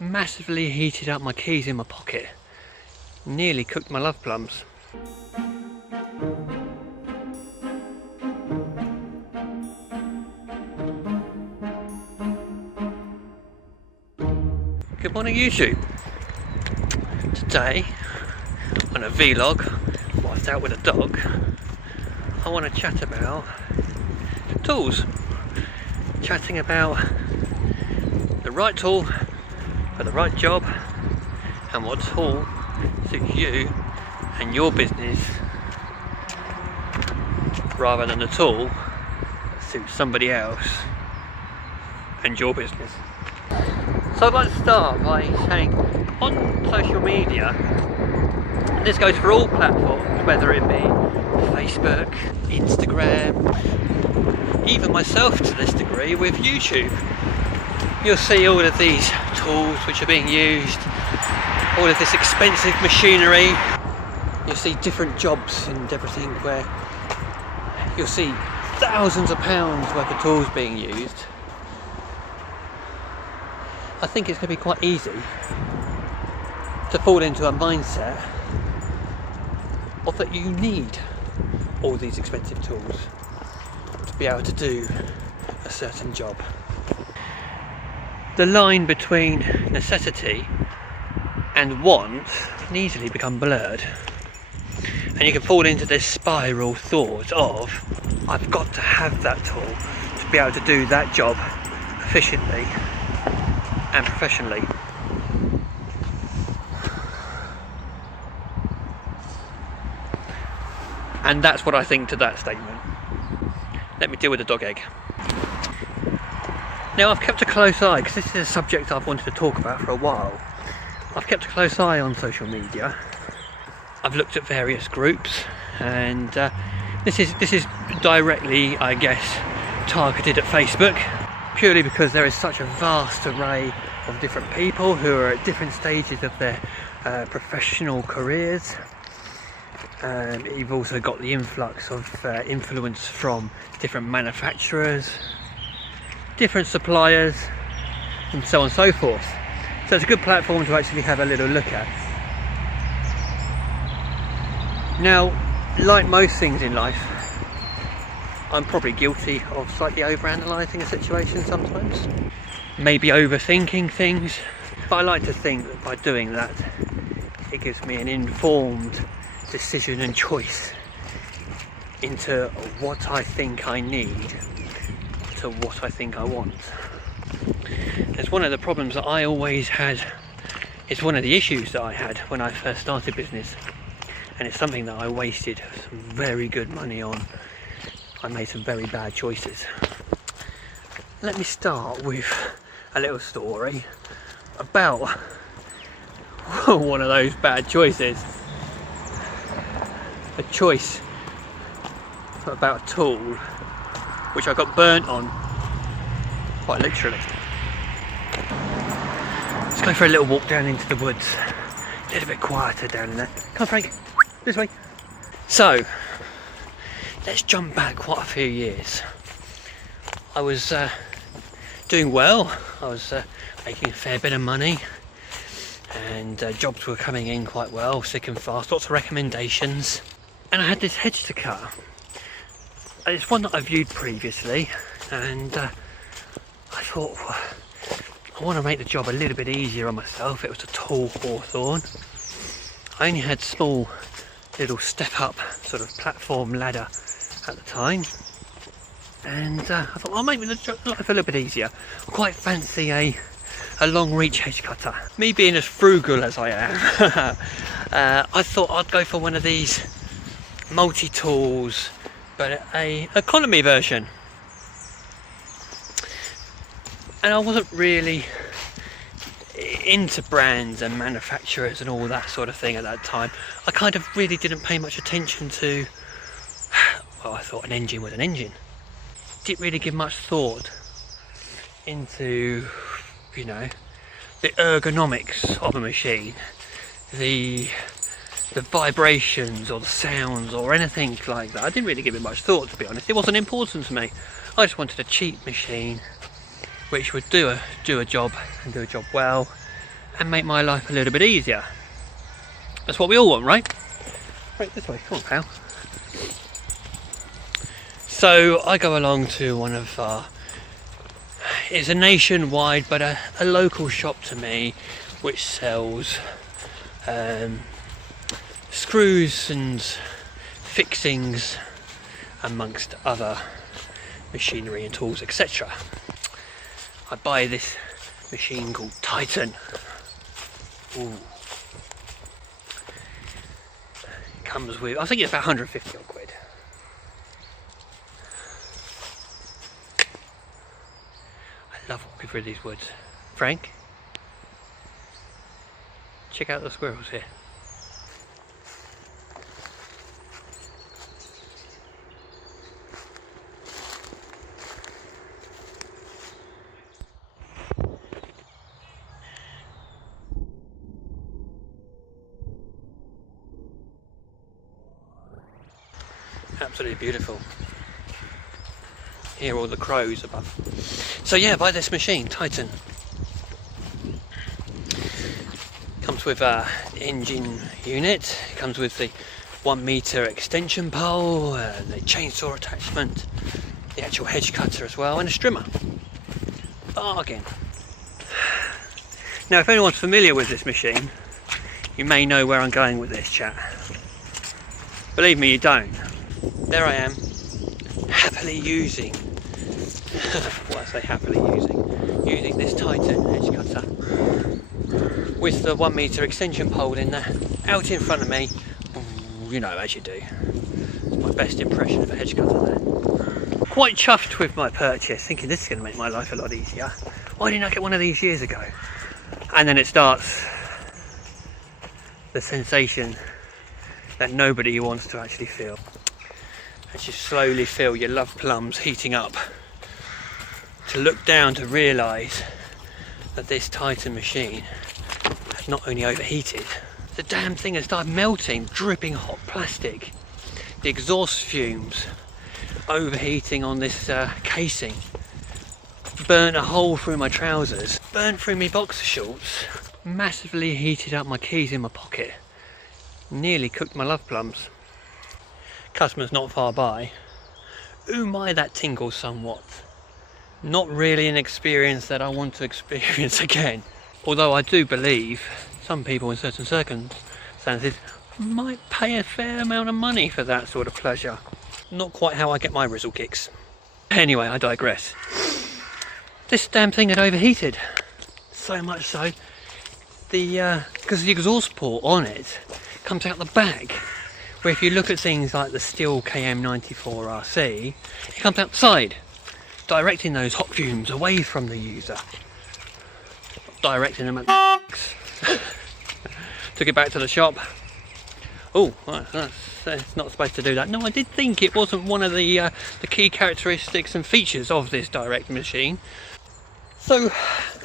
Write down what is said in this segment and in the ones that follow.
massively heated up my keys in my pocket, nearly cooked my love plums. Good morning YouTube. Today on a vlog whilst out with a dog, I want to chat about tools. Chatting about the right tool for the right job and what tool suits you and your business rather than the tool that suits somebody else and your business. So I'd like to start by saying, on social media, and this goes for all platforms, whether it be Facebook, Instagram, even myself to this degree with YouTube, you'll see all of these tools which are being used, all of this expensive machinery. You'll see different jobs and everything where you'll see thousands of pounds worth of tools being used. I think it's going to be quite easy to fall into a mindset of that you need all these expensive tools to be able to do a certain job. The line between necessity and want can easily become blurred, and you can fall into this spiral thought of, I've got to have that tool to be able to do that job efficiently and professionally. And that's what I think to that statement. Let me deal with the dog egg. Now, I've kept a close eye, because this is a subject I've wanted to talk about for a while. I've kept a close eye on social media. I've looked at various groups, and this is directly, I guess, targeted at Facebook, purely because there is such a vast array of different people who are at different stages of their professional careers. You've also got the influx of influence from different manufacturers, different suppliers, and so on and so forth. So it's a good platform to actually have a little look at. Now, like most things in life, I'm probably guilty of slightly overanalyzing a situation sometimes, maybe overthinking things, but I like to think that by doing that, it gives me an informed decision and choice into what I think I need to what I think I want. It's one of the problems that I always had. It's one of the issues that I had when I first started business, and it's something that I wasted some very good money on. I made some very bad choices. Let me start with a little story about one of those bad choices. A choice about a tool which I got burnt on, quite literally. Let's go for a little walk down into the woods. A little bit quieter down in there. Come on, Frank, this way. So, let's jump back quite a few years. I was doing well. I was making a fair bit of money, and jobs were coming in quite well, thick and fast, lots of recommendations. And I had this hedge to cut. It's one that I viewed previously, and I thought, well, I want to make the job a little bit easier on myself. It was a tall hawthorn. I only had small little step up sort of platform ladder at the time, and I thought, I'll make the life a little bit easier. I quite fancy a long reach hedge cutter. Me being as frugal as I am, I thought I'd go for one of these multi-tools, but a economy version. And I wasn't really into brands and manufacturers and all that sort of thing at that time. I kind of really didn't pay much attention to, well, I thought an engine was an engine. Didn't really give much thought into, you know, the ergonomics of a machine, the vibrations or the sounds or anything like that. I didn't really give it much thought, to be honest. It wasn't important to me. I just wanted a cheap machine which would do a job and do a job well, and make my life a little bit easier. That's what we all want, right? Right, this way, come on pal. So I go along to one of it's a nationwide but a local shop to me which sells screws and fixings amongst other machinery and tools, etc. I buy this machine called Titan. Ooh. It comes with, I think it's about 150 odd quid. I love walking through these woods. Frank, check out the squirrels here. Absolutely beautiful. Hear all the crows above. So yeah, buy this machine, Titan. Comes with a engine unit. It comes with the 1 meter extension pole, the chainsaw attachment, the actual hedge cutter as well, and a strimmer. Bargain. Now, if anyone's familiar with this machine, you may know where I'm going with this, chat. Believe me, you don't. There I am, happily using, well I say happily using this Titan edge cutter with the 1 meter extension pole in there, out in front of me, you know, as you do. It's my best impression of a hedge cutter there. Quite chuffed with my purchase, thinking this is going to make my life a lot easier. Why didn't I get one of these years ago? And then it starts, the sensation that nobody wants to actually feel. As you slowly feel your love plums heating up, to look down to realise that this Titan machine has not only overheated, the damn thing has started melting, dripping hot plastic. The exhaust fumes overheating on this casing burnt a hole through my trousers, burnt through my boxer shorts, massively heated up my keys in my pocket, nearly cooked my love plums. Customers not far by. Oh my, that tingles somewhat. Not really an experience that I want to experience again. Although I do believe some people in certain circumstances might pay a fair amount of money for that sort of pleasure. Not quite how I get my rizzle kicks. Anyway, I digress. This damn thing had overheated. So much so, because the exhaust port on it comes out the back. Where if you look at things like the Stihl KM94RC, it comes outside, directing those hot fumes away from the user. Directing them at the Took it back to the shop. Oh, it's not supposed to do that. No, I did think it wasn't one of the key characteristics and features of this direct machine. So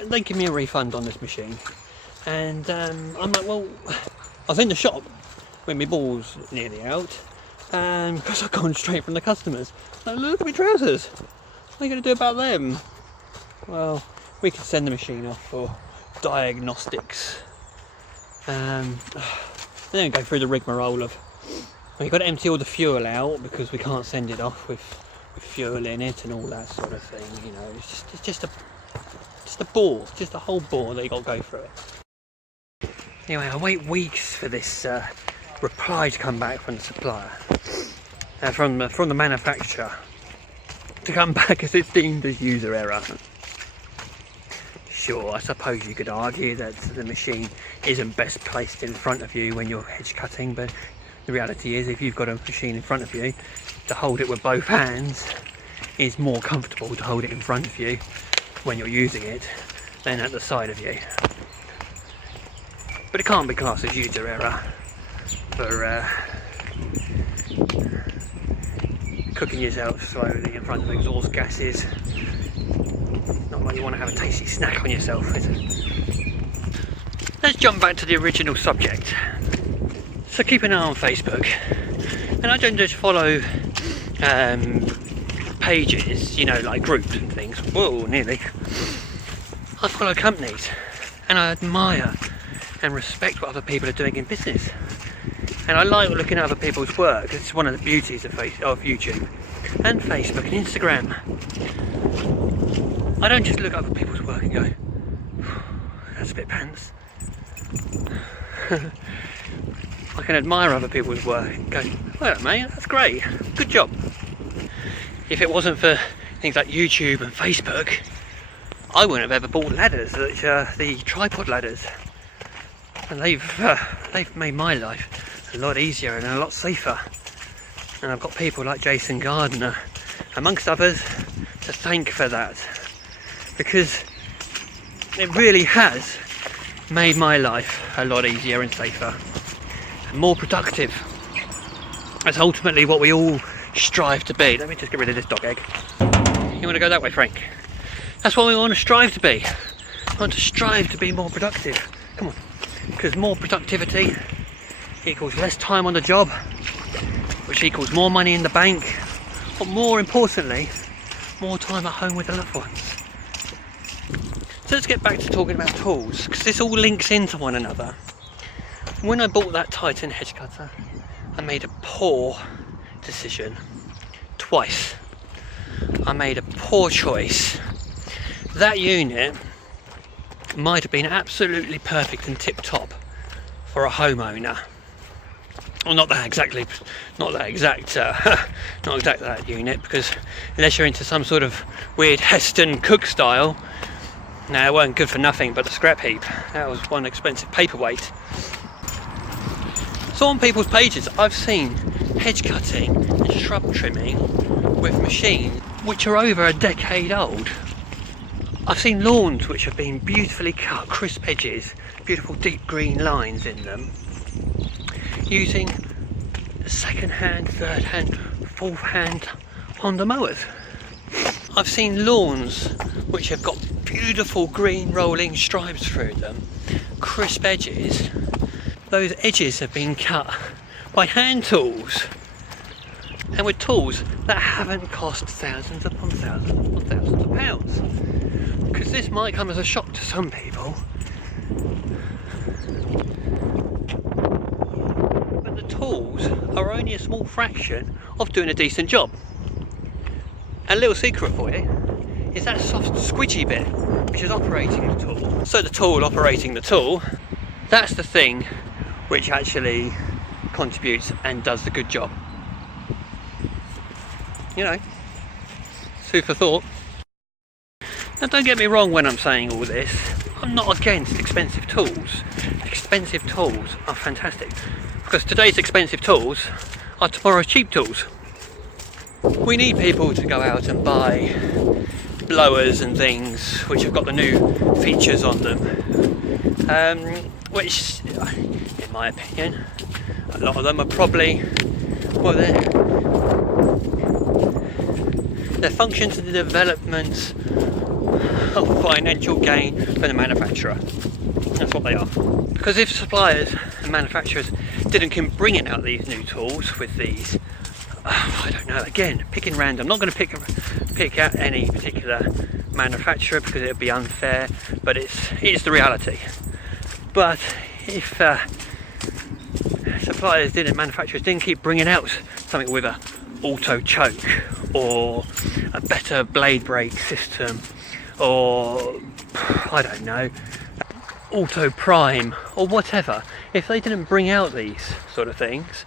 they give me a refund on this machine. And I'm like, well, I was in the shop with my balls nearly out, and because I've gone straight from the customers. Like, look at my trousers, what are you going to do about them? Well, we can send the machine off for diagnostics. Then go through the rigmarole of, well, you've got to empty all the fuel out because we can't send it off with fuel in it and all that sort of thing. You know, it's just a bore, just a whole bore that you got to go through it. Anyway, I wait weeks for this reply to come back from the supplier, from the manufacturer, to come back as it's deemed as user error. Sure, I suppose you could argue that the machine isn't best placed in front of you when you're hedge cutting, but the reality is if you've got a machine in front of you, to hold it with both hands is more comfortable to hold it in front of you when you're using it than at the side of you. But it can't be classed as user error for cooking yourself slowly in front of exhaust gases. Not like you want to have a tasty snack on yourself, is it? Let's jump back to the original subject. So keep an eye on Facebook, and I don't just follow pages, you know, like groups and things. Whoa, nearly. I follow companies and I admire and respect what other people are doing in business. And I like looking at other people's work. It's one of the beauties of YouTube and Facebook and Instagram. I don't just look at other people's work and go, that's a bit pants. I can admire other people's work and go, well mate, that's great, good job. If it wasn't for things like YouTube and Facebook, I wouldn't have ever bought ladders, the tripod ladders. And they've made my life a lot easier and a lot safer. And I've got people like Jason Gardner, amongst others, to thank for that. Because it really has made my life a lot easier and safer and more productive. That's ultimately what we all strive to be. Let me just get rid of this dog egg. You want to go that way, Frank? That's what we want to strive to be. We want to strive to be more productive. Come on. Because more productivity equals less time on the job, which equals more money in the bank, but more importantly, more time at home with the loved ones. So let's get back to talking about tools, because this all links into one another. When I bought that Titan hedge cutter, I made a poor decision twice. I made a poor choice. That unit might have been absolutely perfect and tip top for a homeowner. Well, not that exact that unit, because unless you're into some sort of weird Heston cook style, no, it weren't good for nothing but the scrap heap. That was one expensive paperweight. So on people's pages, I've seen hedge cutting and shrub trimming with machines which are over a decade old. I've seen lawns which have been beautifully cut, crisp edges, beautiful deep green lines in them, using second-hand, third-hand, fourth-hand Honda mowers. I've seen lawns which have got beautiful green rolling stripes through them, crisp edges. Those edges have been cut by hand tools, and with tools that haven't cost thousands upon thousands upon thousands of pounds. Because this might come as a shock to some people, but the tools are only a small fraction of doing a decent job. A little secret for you is that soft squidgy bit which is operating the tool. So the tool operating the tool, that's the thing which actually contributes and does the good job. You know, food for thought. Now don't get me wrong when I'm saying all this, I'm not against expensive tools. Expensive tools are fantastic, because today's expensive tools are tomorrow's cheap tools. We need people to go out and buy blowers and things which have got the new features on them, which, in my opinion, a lot of them are probably, well, they're functions in the development of financial gain for the manufacturer. That's what they are. Because if suppliers and manufacturers didn't keep bringing out these new tools with these, I don't know, again, picking random. I'm not going to pick out any particular manufacturer because it would be unfair, but it's the reality. But if manufacturers didn't keep bringing out something with a auto choke or a better blade brake system, or I don't know, auto prime or whatever, if they didn't bring out these sort of things,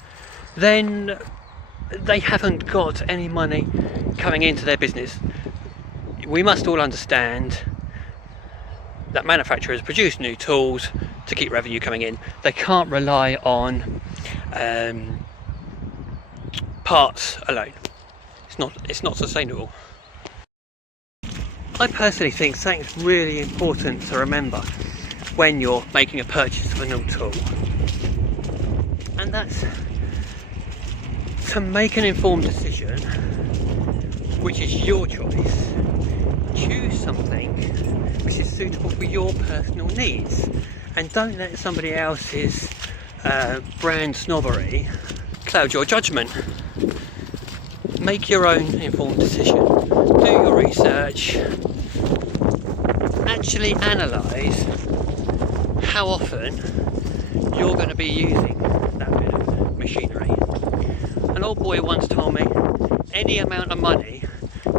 then they haven't got any money coming into their business. We must all understand that manufacturers produce new tools to keep revenue coming in. They can't rely on parts alone. It's not sustainable. I personally think something's really important to remember when you're making a purchase of a new tool, and that's to make an informed decision, which is your choice. Choose something which is suitable for your personal needs, and don't let somebody else's brand snobbery cloud your judgment. Make your own informed decision. Do your research. Actually analyse how often you're going to be using that bit of machinery. An old boy once told me, any amount of money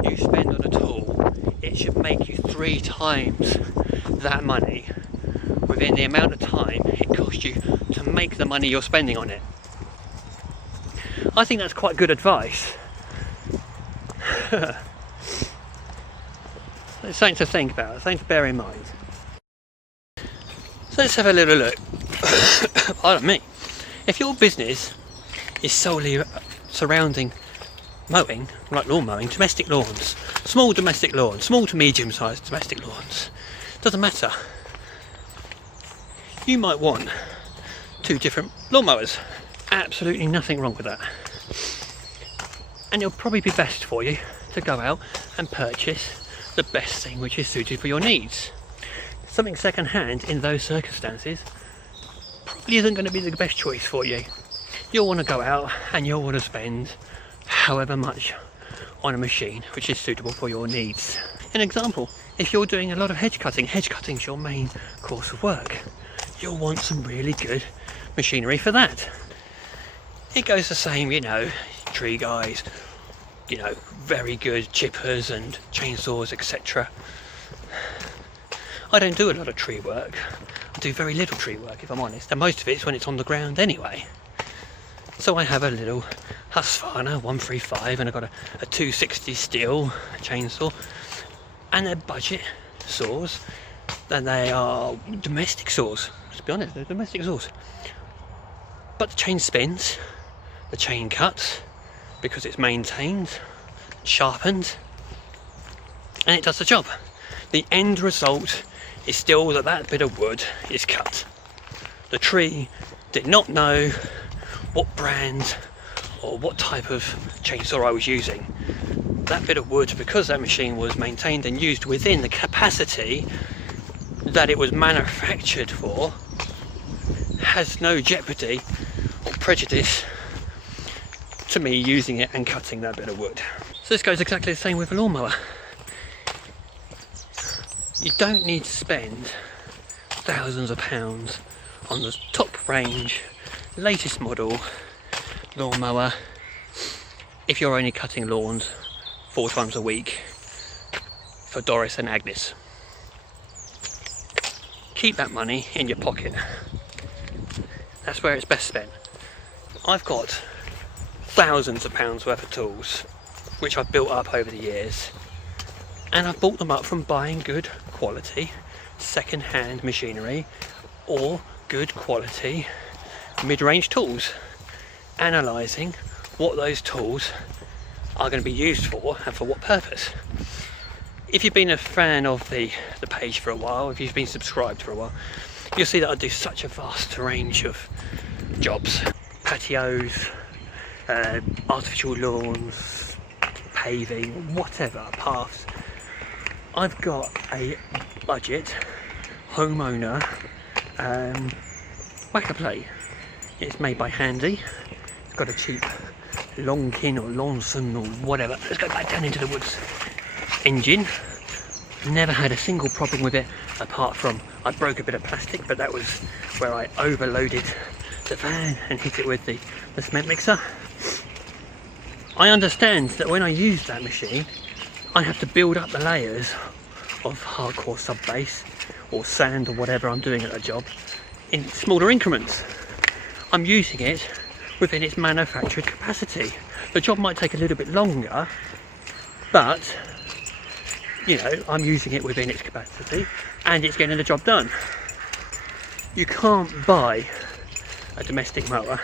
you spend on a tool, it should make you 3 times that money within the amount of time it costs you to make the money you're spending on it. I think that's quite good advice. It's something to think about, something to bear in mind. So let's have a little look. Pardon me. If your business is solely surrounding mowing, like lawn mowing, domestic lawns, small domestic lawns, small to medium sized domestic lawns, doesn't matter. You might want 2 different lawnmowers. Absolutely nothing wrong with that. And it'll probably be best for you to go out and purchase the best thing which is suited for your needs. Something second hand in those circumstances probably isn't going to be the best choice for you. You'll want to go out and you'll want to spend however much on a machine which is suitable for your needs. An example, if you're doing a lot of hedge cutting's your main course of work, you'll want some really good machinery for that. It goes the same, you know, tree guys, you know, very good chippers and chainsaws, etc. I don't do a lot of tree work. I do very little tree work, if I'm honest, and most of it's when it's on the ground anyway. So I have a little Husqvarna 135 and I've got a 260 steel chainsaw, and they're budget saws, and they are domestic saws. To be honest, they're domestic saws. But the chain spins, the chain cuts, because it's maintained, sharpened, and it does the job. The end result is still that that bit of wood is cut. The tree did not know what brand or what type of chainsaw I was using. That bit of wood, because that machine was maintained and used within the capacity that it was manufactured for, has no jeopardy or prejudice to me using it and cutting that bit of wood. So this goes exactly the same with a lawnmower. You don't need to spend thousands of pounds on the top range, latest model lawnmower if you're only cutting lawns 4 times a week for Doris and Agnes. Keep that money in your pocket. That's where it's best spent. I've got thousands of pounds worth of tools which I've built up over the years, and I've bought them up from buying good quality second-hand machinery or good quality mid-range tools, analysing what those tools are going to be used for and for what purpose. If you've been a fan of the page for a while, if you've been subscribed for a while, you'll see that I do such a vast range of jobs. Patios, artificial lawns, paving, whatever, paths. I've got a budget homeowner whacker plate. It's made by Handy. It's got a cheap Lonkin or Lonson or whatever. Let's go back down into the woods. Engine. Never had a single problem with it, apart from I broke a bit of plastic, but that was where I overloaded the van and hit it with the cement mixer. I understand that when I use that machine, I have to build up the layers of hardcore sub-base or sand or whatever I'm doing at a job in smaller increments. I'm using it within its manufactured capacity. The job might take a little bit longer, but you know, I'm using it within its capacity and it's getting the job done. You can't buy a domestic mower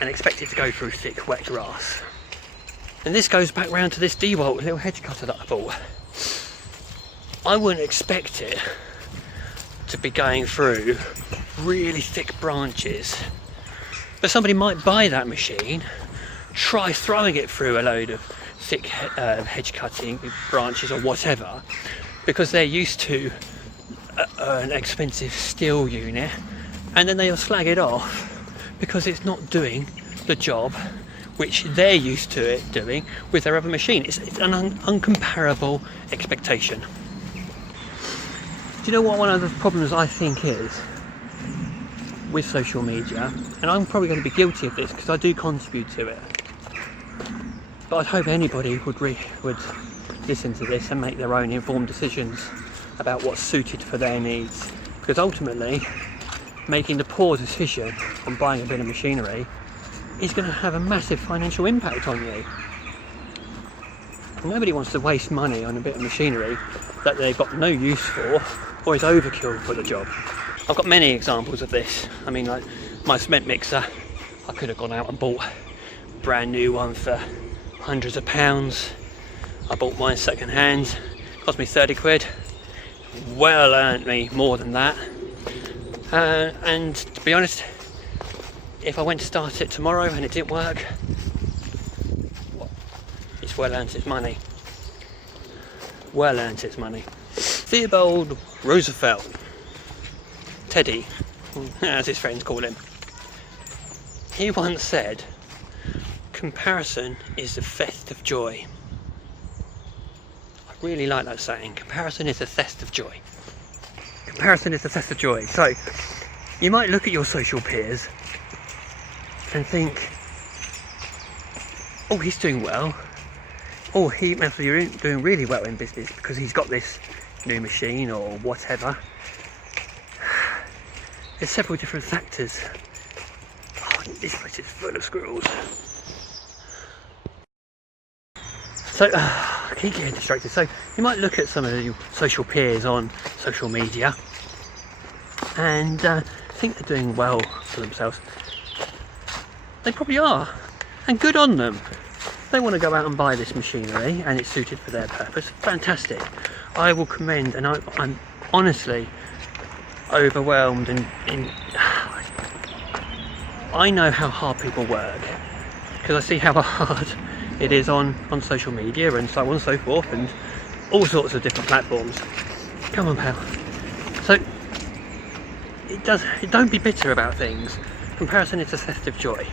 and expect it to go through thick wet grass. And this goes back round to this DeWalt little hedge cutter that I bought. I wouldn't expect it to be going through really thick branches, but somebody might buy that machine, try throwing it through a load of thick hedge cutting branches or whatever, because they're used to an expensive steel unit, and then they'll slag it off because it's not doing the job which they're used to it doing with their other machine. It's an uncomparable expectation. Do you know what one of the problems I think is? with social media, and I'm probably going to be guilty of this because I do contribute to it. But I'd hope anybody would listen to this and make their own informed decisions about what's suited for their needs. Because ultimately, making the poor decision on buying a bit of machinery is going to have a massive financial impact on you. Nobody wants to waste money on a bit of machinery that they've got no use for or is overkill for the job. I've got many examples of this. I mean, like my cement mixer, I could have gone out and bought a brand new one for hundreds of pounds. I bought mine second hand, cost me 30 quid. Well earned me more than that. And to be honest, if I went to start it tomorrow and it didn't work, it's well earned its money. Well earned its money. Theobald Roosevelt, Teddy, as his friends call him, he once said, "Comparison is the theft of joy." I really like that saying. Comparison is the theft of joy. Comparison is the theft of joy. So, you might look at your social peers and think, oh, he's doing well. Oh, he must be doing really well in business because he's got this new machine or whatever. There's several different factors. Oh, this place is full of squirrels. So, I keep getting distracted. So, you might look at some of your social peers on social media and think they're doing well for themselves. They probably are, and good on them. They want to go out and buy this machinery and it's suited for their purpose. Fantastic. I will commend, and I'm honestly overwhelmed and I know how hard people work because I see how hard it is on social media and so on and so forth and all sorts of different platforms. Come on, pal. So don't be bitter about things. Comparison is a theft of joy.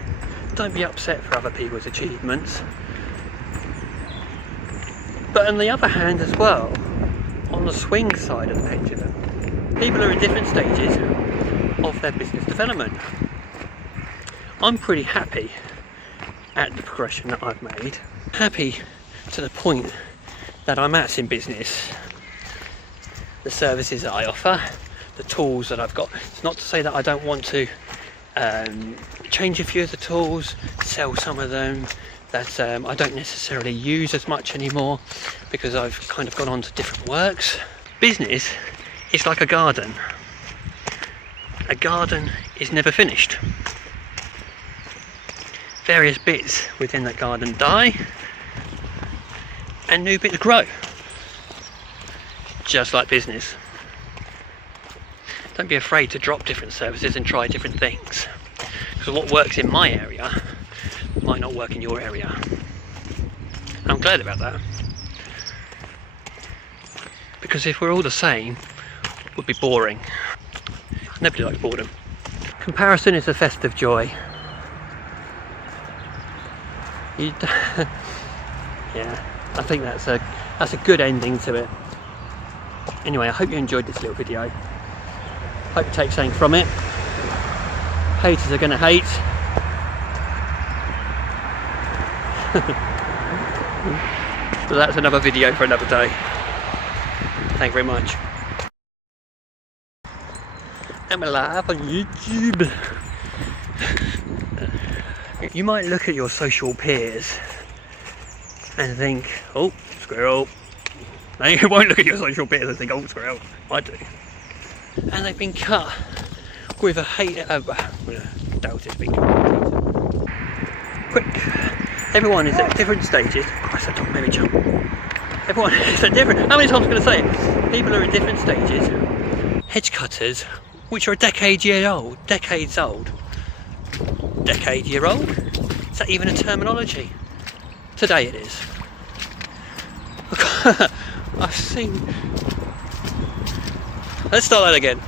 Don't be upset for other people's achievements. But on the other hand as well, on the swing side of the pendulum, people are in different stages of their business development. I'm pretty happy at the progression that I've made. Happy to the point that I'm at in business. The services that I offer, the tools that I've got. It's not to say that I don't want to change a few of the tools, sell some of them that I don't necessarily use as much anymore because I've kind of gone on to different works. Business is like a garden. A garden is never finished. Various bits within that garden die and new bits grow. Just like business. Don't be afraid to drop different services and try different things. Because what works in my area might not work in your area. And I'm glad about that. Because if we're all the same, it would be boring. Nobody likes boredom. Comparison is a theft of joy. Yeah, I think that's a good ending to it. Anyway, I hope you enjoyed this little video. Hope you take something from it. Haters are going to hate. But that's another video for another day. Thank you very much. I'm live on YouTube. You might look at your social peers and think, oh, squirrel. No, you won't look at your social peers and think, oh, squirrel. I do. And they've been cut with a hate. Doubt it's been cut. Quick. Everyone is at different stages. Christ, that dog made me jump. Everyone is at different. How many times am I going to say it? People are in different stages. Hedge cutters, which are decades old. Decade year old? Is that even a terminology? Today it is. I've seen. Let's start that again.